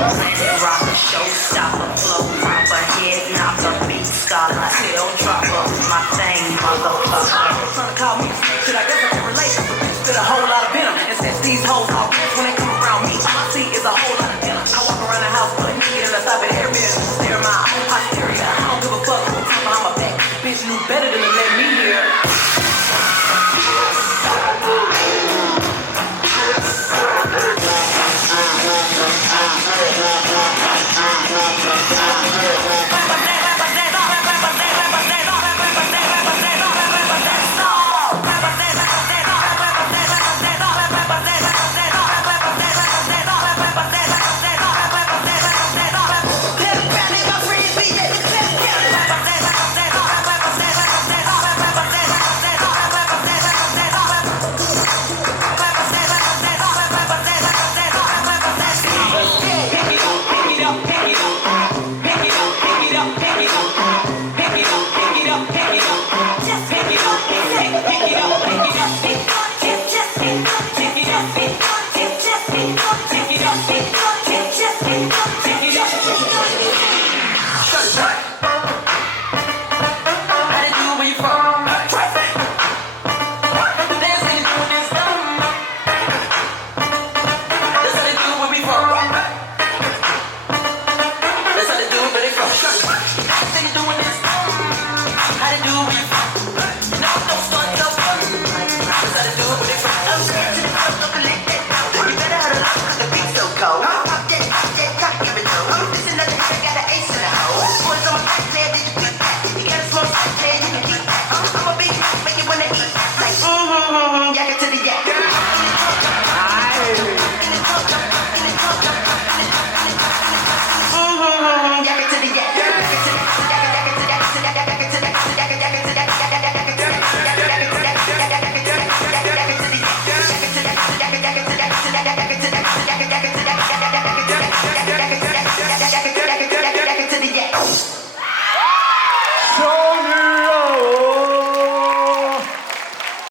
Rocker, showstopper, flow popper, head knocker, beat scholar, tail dropper, my thing, motherfucker. Trying to call me, shit, I guess I can relate. Spit a whole lot of venom, and since these hoes all when they come around me, all I see is a whole lot of venom. I walk around the house, but get in the stop at every minute, stare my posterior. I don't give a fuck who's behind my back. Bitch knew better than to let me hear.